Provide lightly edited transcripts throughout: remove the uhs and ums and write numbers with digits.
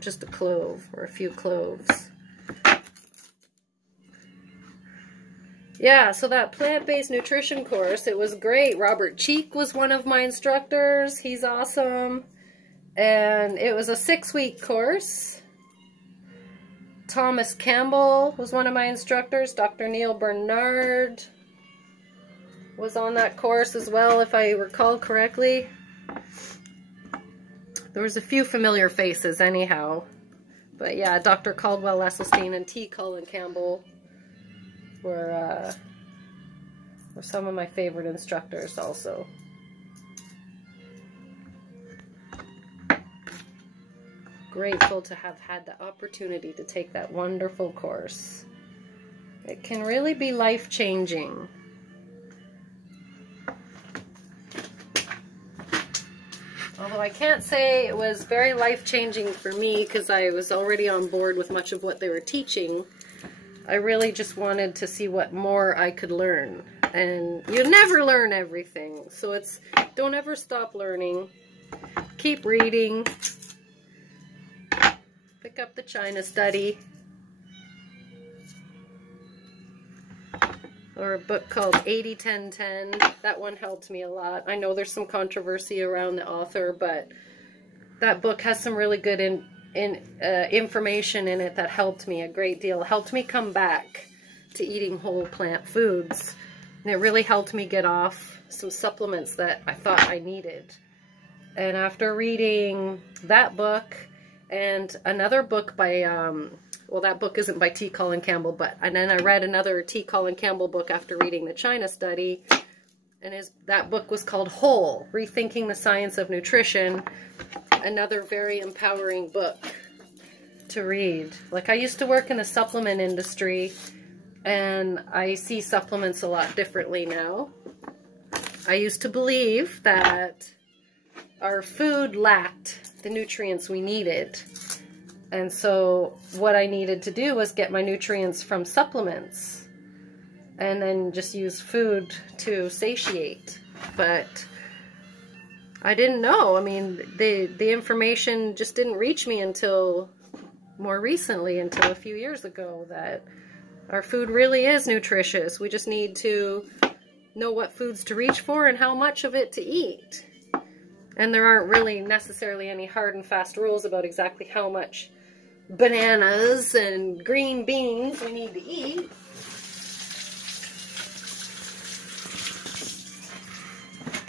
just a clove or a few cloves. Yeah, so that plant-based nutrition course, it was great. Robert Cheek was one of my instructors. He's awesome. And it was a 6-week course. Thomas Campbell was one of my instructors. Dr. Neil Bernard was on that course as well, if I recall correctly. There was a few familiar faces anyhow. But yeah, Dr. Caldwell Esselstyn and T. Colin Campbell were some of my favorite instructors also. Grateful to have had the opportunity to take that wonderful course. It can really be life-changing. Although I can't say it was very life-changing for me because I was already on board with much of what they were teaching. I really just wanted to see what more I could learn. And you never learn everything. So it's, don't ever stop learning. Keep reading. Pick up the China Study. Or a book called 80-10-10. That one helped me a lot. I know there's some controversy around the author, but that book has some really good information in it that helped me a great deal. It helped me come back to eating whole plant foods. And it really helped me get off some supplements that I thought I needed. And after reading that book and another book by... well, that book isn't by T. Colin Campbell, and then I read another T. Colin Campbell book after reading the China Study, and that book was called Whole, Rethinking the Science of Nutrition. Another very empowering book to read. Like, I used to work in the supplement industry, and I see supplements a lot differently now. I used to believe that our food lacked the nutrients we needed. And so what I needed to do was get my nutrients from supplements and then just use food to satiate. But I didn't know. I mean, the information just didn't reach me until more recently, until a few years ago, that our food really is nutritious. We just need to know what foods to reach for and how much of it to eat. And there aren't really necessarily any hard and fast rules about exactly how much bananas and green beans we need to eat.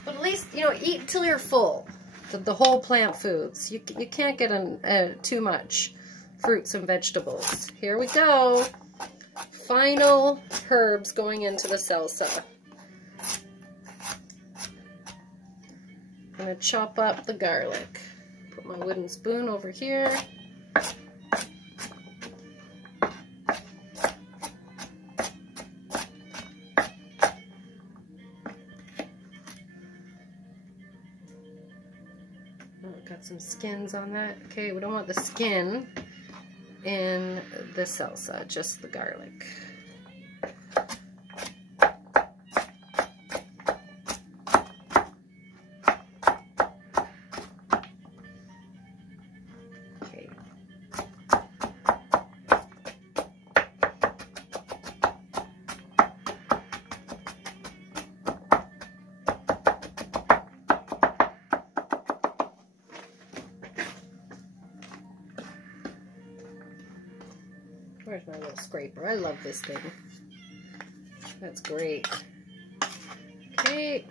But at least, you know, eat until you're full. The whole plant foods. You can't get too much fruits and vegetables. Here we go. Final herbs going into the salsa. I'm going to chop up the garlic. Put my wooden spoon over here. Got some skins on that. Okay, we don't want the skin in the salsa, just the garlic. Okay. Where's my little scraper? I love this thing. That's great. Okay.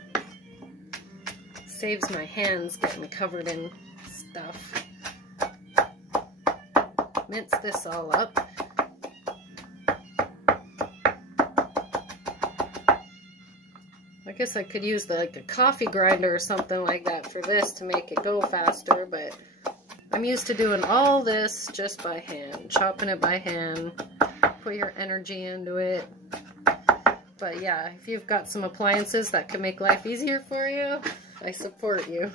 Saves my hands getting covered in stuff. Mince this all up. I guess I could use like a coffee grinder or something like that for this to make it go faster, but I'm used to doing all this just by hand, chopping it by hand, put your energy into it. But yeah, if you've got some appliances that can make life easier for you, I support you.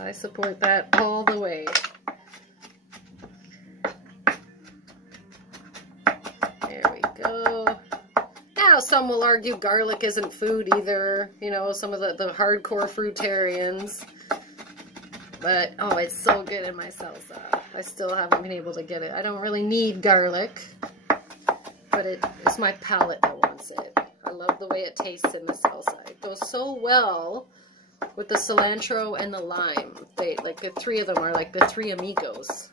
I support that all the way. There we go. Now, some will argue garlic isn't food either, you know, some of the hardcore fruitarians. But, oh, it's so good in my salsa. I still haven't been able to get it. I don't really need garlic, but it's my palate that wants it. I love the way it tastes in the salsa. It goes so well with the cilantro and the lime. Like the three of them are like the three amigos.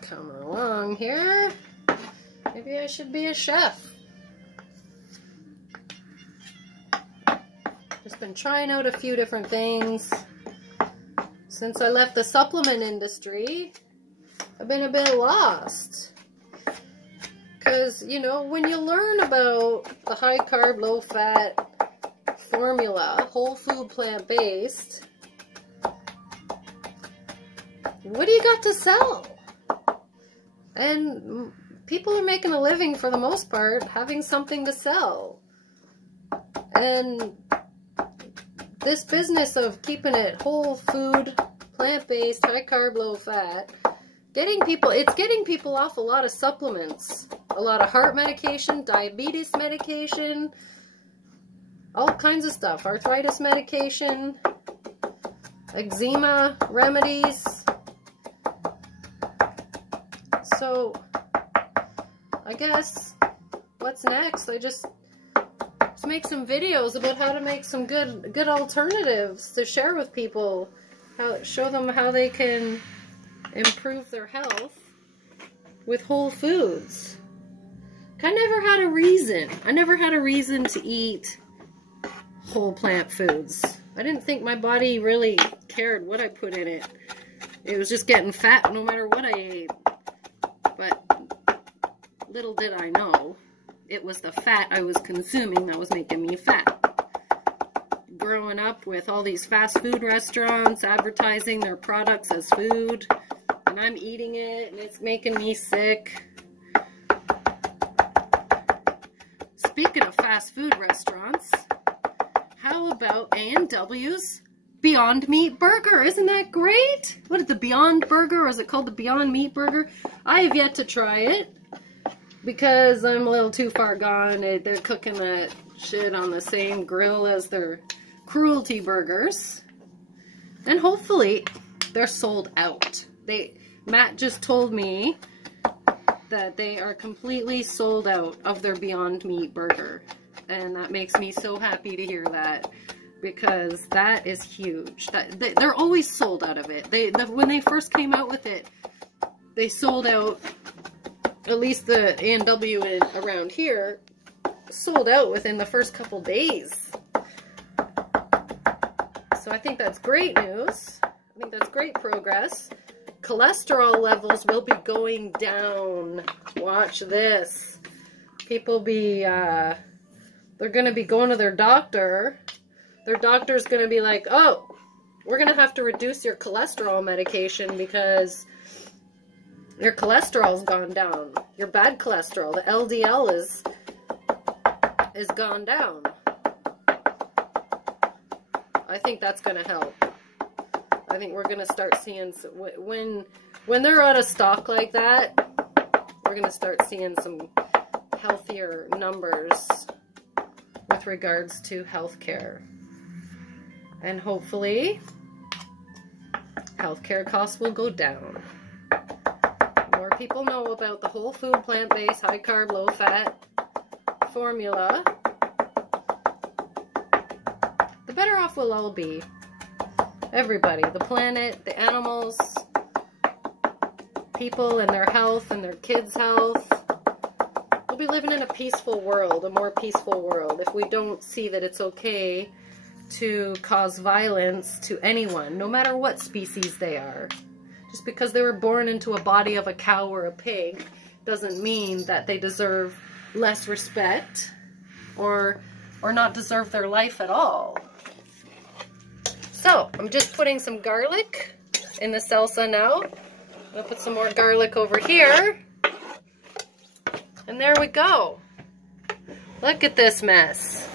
Coming along here. Maybe I should be a chef. Just been trying out a few different things. Since I left the supplement industry, I've been a bit lost. Because, you know, when you learn about the high carb, low fat formula, whole food, plant-based, what do you got to sell? And people are making a living for the most part having something to sell. And this business of keeping it whole food, plant-based, high carb, low fat, it's getting people off a lot of supplements, a lot of heart medication, diabetes medication, all kinds of stuff, arthritis medication, eczema remedies. So I guess what's next? I just make some videos about how to make some good alternatives to share with people, show them how they can improve their health with whole foods. I never had a reason. I never had a reason to eat whole plant foods. I didn't think my body really cared what I put in it. It was just getting fat no matter what I ate. But little did I know, it was the fat I was consuming that was making me fat. Growing up with all these fast food restaurants advertising their products as food, and I'm eating it, and it's making me sick. Speaking of fast food restaurants, how about A&W's Beyond Meat Burger? Isn't that great? What is the Beyond Burger, or is it called the Beyond Meat Burger? I have yet to try it, because I'm a little too far gone. They're cooking that shit on the same grill as their cruelty burgers. And hopefully they're sold out. Matt just told me that they are completely sold out of their Beyond Meat Burger. And that makes me so happy to hear that, because that is huge. They're always sold out of it. When they first came out with it, they sold out. At least the A&W around here sold out within the first couple days. So I think that's great news. I think that's great progress. Cholesterol levels will be going down. Watch this. People they're going to be going to their doctor. Their doctor's going to be like, oh, we're going to have to reduce your cholesterol medication because your cholesterol's gone down. Your bad cholesterol, the LDL is gone down. I think that's going to help. I think we're going to start seeing, when they're out of stock like that, we're going to start seeing some healthier numbers with regards to healthcare. And hopefully, healthcare costs will go down. More people know about the whole food, plant-based, high carb, low fat formula, the better off we'll all be. Everybody, the planet, the animals, people and their health and their kids' health. We'll be living in a peaceful world, a more peaceful world, if we don't see that it's okay to cause violence to anyone, no matter what species they are. Just because they were born into a body of a cow or a pig doesn't mean that they deserve less respect or not deserve their life at all. So, I'm just putting some garlic in the salsa now. I'm going to put some more garlic over here. And there we go. Look at this mess.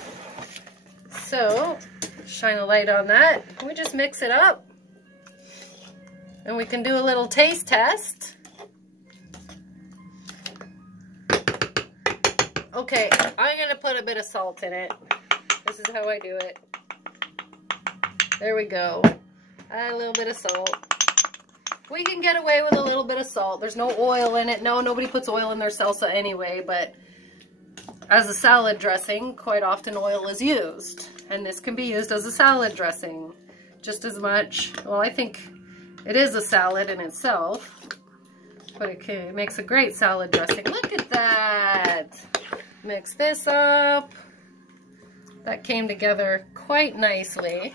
So, shine a light on that. We just mix it up. And we can do a little taste test. Okay, I'm going to put a bit of salt in it. This is how I do it. There we go. Add a little bit of salt. We can get away with a little bit of salt. There's no oil in it. No, nobody puts oil in their salsa anyway, but as a salad dressing, quite often oil is used. And this can be used as a salad dressing just as much. Well, I think it is a salad in itself, but it makes a great salad dressing. Look at that. Mix this up. That came together quite nicely.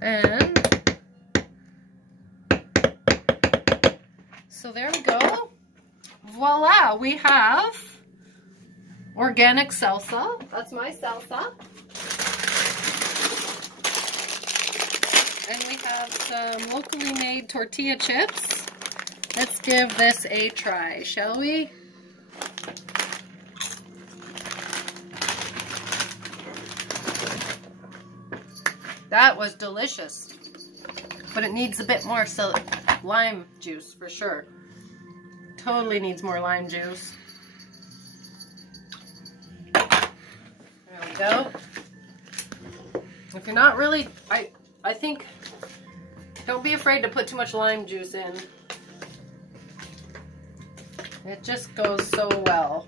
And so there we go. Voila, we have organic salsa. That's my salsa. And we have some locally made tortilla chips. Let's give this a try, shall we? That was delicious, but it needs a bit more lime juice for sure. Totally needs more lime juice. There we go. If you're not really, I think, don't be afraid to put too much lime juice in. It just goes so well.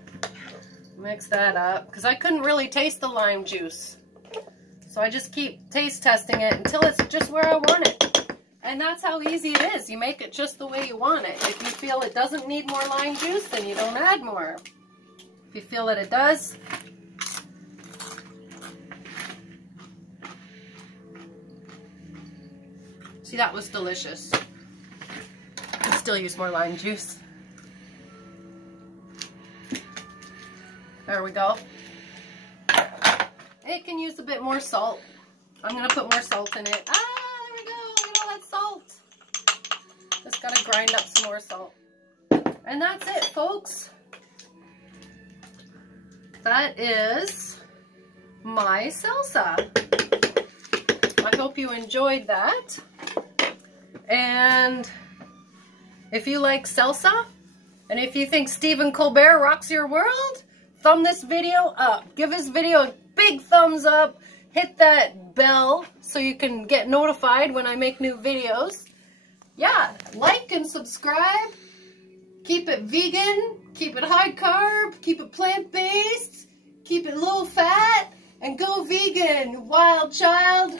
Mix that up, because I couldn't really taste the lime juice. So I just keep taste testing it until it's just where I want it. And that's how easy it is. You make it just the way you want it. If you feel it doesn't need more lime juice, then you don't add more. If you feel that it does, see, that was delicious. I'd still use more lime juice. There we go. It can use a bit more salt. I'm going to put more salt in it. Ah, there we go. Look at all that salt. Just got to grind up some more salt. And that's it, folks. That is my salsa. I hope you enjoyed that. And if you like salsa, and if you think Stephen Colbert rocks your world, thumb this video up. Give this video a big thumbs up. Hit that bell so you can get notified when I make new videos. Yeah, like and subscribe. Keep it vegan. Keep it high carb. Keep it plant-based. Keep it low fat. And go vegan, wild child.